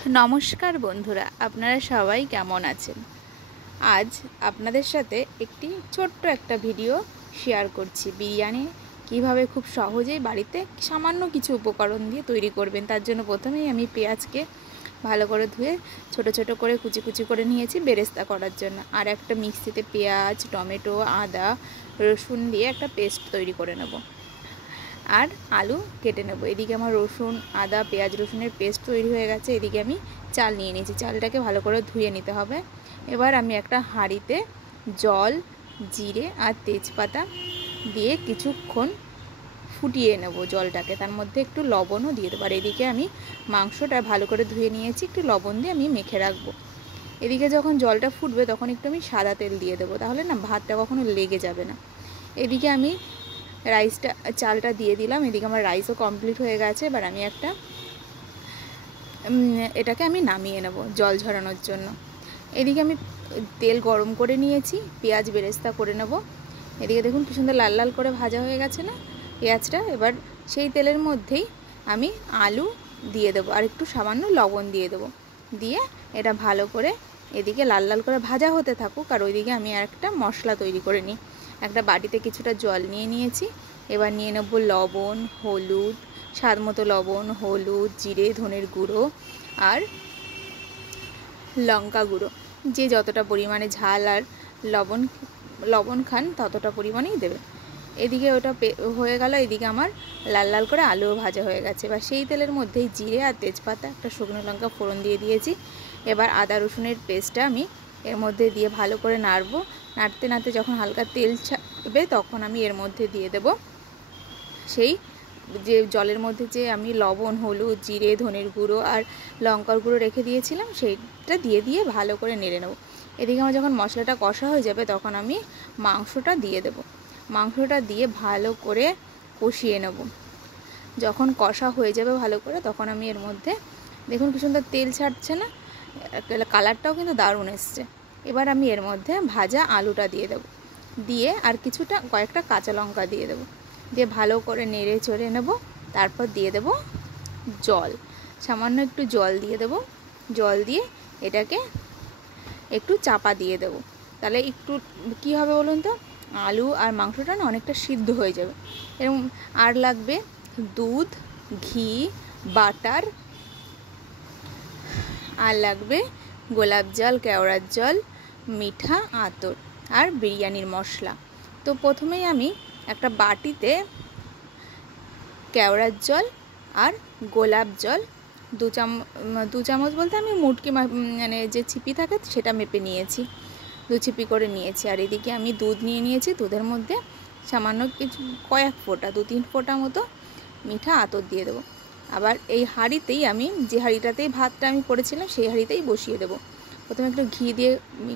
नमस्कार बंधुरा आपनारा सबाई केमन आছেন। आज आपनाদের साथे একটি ছোট্ট একটা ভিডিও শেয়ার করছি। বিরিয়ানি কিভাবে খুব সহজেই বাড়িতে সামান্য কিছু উপকরণ দিয়ে তৈরি করবেন। তার জন্য প্রথমেই আমি পেঁয়াজকে ভালো করে ধুয়ে ছোট ছোট করে কুচি কুচি করে নিয়েছি বেরেস্তা করার জন্য। আর একটা মিক্সিতে পেঁয়াজ, টমেটো, আদা, রসুন দিয়ে একটা পেস্ট তৈরি করে নেব। আর आलू केटे नेब। एदिके आमार रसुन, आदा, पेঁয়াজ, रसुनेर पेस्ट तैरी हो गेछे। एदिके आमी चाल निये निয়েছি। चालटाके भालो करे धुए निते होबे। एबार आमी एकटा हाঁড়িতে जल, जिरे और तेजपाता दिए किछुक्षण फुटिए नेब जलटाके। तार मध्य एकटु लवणও दिए देब। और एदिके आमी मांसटा भालो करे धुए निয়েছি, एकटु लवण दिए आमी मेखे राखबो। एदिके जखन जलटा फुटबे तखन एकटु आमी सादा तेल दिए देब, ताहले ना भातटा कखनो लेगे जाबे ना। एदिके आमी राइसटा चालटा दिए दिलाम। एदिके आमार राइसও कमप्लीट हो गेছে। एबार आमी एकटा एटाके आमी नामिয়ে नेब जल झराনোর জন্য। एदिके आमी तेल गरम करे निয়েছি, पेঁয়াজ बेरेस्ता करे नेब। एदिके देखुन कि सुंदर लाल लाल करे भाजा हो गेছে ना पेঁয়াজটা। एबार सेई तेलेर मধ্যেই आमी आलू दिए देब और एकटु सामान्य लवण दिए देब। दिए एटा भालो करे एदिके लाल लाल करे भाजा होते थाकुक। और ओइदिके आमी आरेकटा मशला तैरी करे निই। একটা বাটিতে কিছুটা জল নিয়ে নিয়েছি। এবার নিয়ে নেব লবণ, হলুদ, স্বাদ মতো লবণ, হলুদ, জিরে, ধনের গুঁড়ো আর লঙ্কা গুঁড়ো। যে যতটা পরিমাণে ঝাল আর লবণ খান ততটা পরিমাণেই দেবে। এদিকে ওটা হয়ে গেল। এদিকে আমার লাল লাল করে আলুও ভাজা হয়ে গেছে। এবার সেই তেলের মধ্যেই জিরে আর তেজপাতা, একটা শুকনো লঙ্কা ফোড়ন দিয়ে দিয়েছি। এবার আদা রসুনের পেস্টটা আমি এর মধ্যে দিয়ে ভালো করে নাড়বো। নাড়তে নাড়তে যখন হালকা তেল ছাড়বে তখন আমি এর মধ্যে দিয়ে দেব সেই যে জলের মধ্যে যে আমি লবণ, হলুদ, জিরে, ধনের গুঁড়ো আর লঙ্কার গুঁড়ো রেখে দিয়েছিলাম সেইটা দিয়ে ভালো করে নেড়ে নেব। এদিকে আমার যখন মশলাটা কষা হয়ে যাবে তখন আমি মাংসটা দিয়ে দেব। মাংসটা দিয়ে ভালো করে কষিয়ে নেব। যখন কষা হয়ে যাবে ভালো করে তখন আমি এর মধ্যে দেখুন কি সুন্দর তেল ছাড়ছে না, কালারটাও কিন্তু দারুণ এসছে। এবার আমি এর মধ্যে ভাজা আলুটা দিয়ে দেব। দিয়ে আর কয়েকটা কাঁচা লঙ্কা দিয়ে দেব। দিয়ে ভালো করে নেড়ে চড়ে নেব। তারপর দিয়ে দেব জল, সামান্য একটু জল দিয়ে দেব। জল দিয়ে এটাকে একটু চাপা দিয়ে দেব। তাহলে একটু কী হবে বলুন তো, আলু আর মাংসটা না অনেকটা সিদ্ধ হয়ে যাবে। এরকম আর লাগবে দুধ, ঘি, বাটার, আর লাগবে গোলাপ জল, কেওড়ার জল, মিঠা আতর আর বিরিয়ানির মশলা। তো প্রথমেই আমি একটা বাটিতে কেওড়ার জল আর গোলাপ জল দু চামচ বলতে আমি মুটকি মানে যে ছিপি থাকে সেটা মেপে নিয়েছি, 2 ছিপি করে নিয়েছি। আর এদিকে আমি দুধ নিয়ে নিয়েছি। দুধের মধ্যে সামান্য কয়েক ফোঁটা, 2-3 ফোঁটা মতো মিঠা আতর দিয়ে দেবো। আবার এই হাঁড়িতেই আমি যে হাঁড়িটাতেই ভাতটা আমি করেছিলাম সেই হাঁড়িতেই বসিয়ে দেবো। প্রথমে একটু ঘি দিয়ে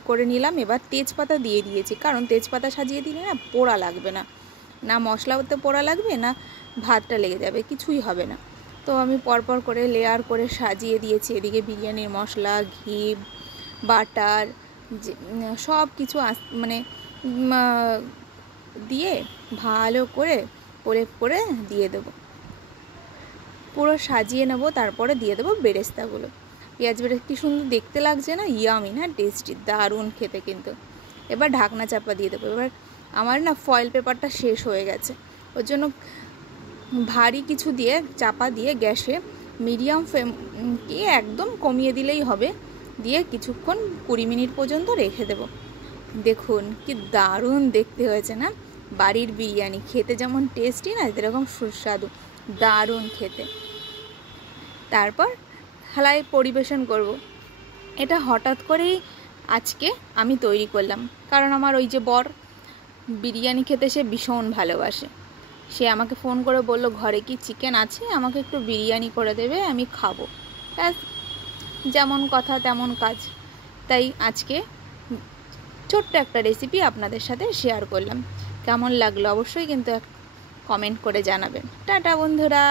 করে নিলাম। এবার তেজপাতা দিয়ে দিয়েছি, কারণ তেজপাতা সাজিয়ে দিলে না পোড়া লাগবে না, না মশলাতে পোড়া লাগবে না ভাতটা লেগে যাবে, কিছুই হবে না। তো আমি পরপর করে লেয়ার করে সাজিয়ে দিয়েছি। এদিকে বিরিয়ানির মশলা, ঘি, বাটার সব কিছু মানে দিয়ে ভালো করে করে দিয়ে দেবো। পুরো সাজিয়ে নেব। তারপরে দিয়ে দেবো বেরেস্তাগুলো। পেঁয়াজ বেরেস্তা কি সুন্দর দেখতে লাগছে না, ইয়ামি না, টেস্টি, দারুণ খেতে কিন্তু। এবার ঢাকনা চাপা দিয়ে দেবো। এবার আমার না ফয়েল পেপারটা শেষ হয়ে গেছে, ওর জন্য ভারী কিছু দিয়ে চাপা দিয়ে গ্যাসে মিডিয়াম ফ্লেম কি একদম কমিয়ে দিলেই হবে। দিয়ে কিছুক্ষণ 20 মিনিট পর্যন্ত রেখে দেব। দেখুন কি দারুণ দেখতে হয়েছে না। বাড়ির বিরিয়ানি খেতে যেমন টেস্টি না, এরকম সুস্বাদু, দারুণ খেতে। তারপর থালায় পরিবেশন করব। এটা হঠাৎ করেই আজকে আমি তৈরি করলাম, কারণ আমার ওই যে বর বিরিয়ানি খেতে সে ভীষণ ভালোবাসে। সে আমাকে ফোন করে বলল ঘরে কি চিকেন আছে, আমাকে একটু বিরিয়ানি করে দেবে, আমি খাবো। ব্যাস, যেমন কথা তেমন কাজ। তাই আজকে ছোট্ট একটা রেসিপি আপনাদের সাথে শেয়ার করলাম। কেমন লাগলো অবশ্যই কিন্তু কমেন্ট করে জানাবেন। টাটা বন্ধুরা।